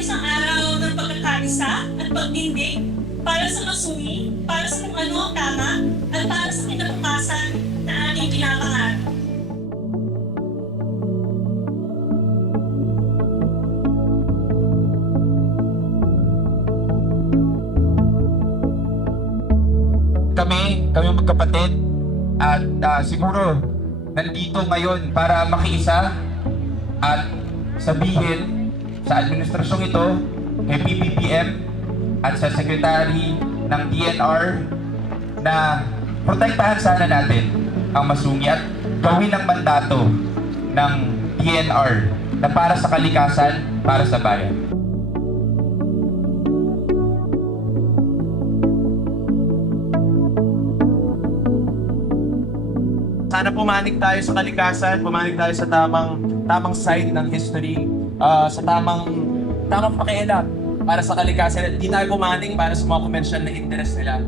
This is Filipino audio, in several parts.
isang araw ng pagkakaisa at pagtindig para sa masumi, para sa kung ano ang tama, at para sa kinabukasan na ating pinapangarap. Kami magkapatid at siguro nandito ngayon para makiisa at sabihin sa administrasyong ito, kay PBBM at sa Secretary ng DNR na protektahan sana natin ang masungi at gawin ang mandato ng DNR na para sa kalikasan, para sa bayan. Sana pumanig tayo sa kalikasan, pumanig tayo sa tamang side ng history, sa tamang pakialam para sa kalikasan at hindi tayo pumanig para sa mga commercial na interest nila.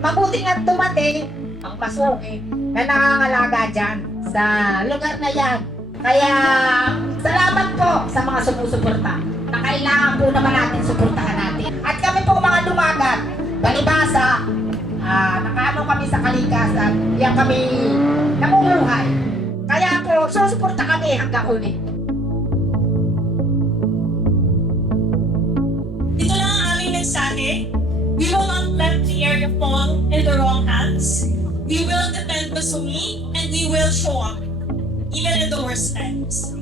Mabuti nga dumating ang masungi na nangangalaga dyan sa lugar na yan. Kaya salamat po sa mga sumusuporta na kailangan po naman natin suportahan natin. At kami po mga lumagat, balibasa, nakaano kami sa kalikasan, yan kami namumuhay. Kaya po susuporta kami hanggang huli. Ito lang ang aming mensahe. We will not let the area fall in the wrong hands. We will defend Basumi and we will show up, even in the worst times.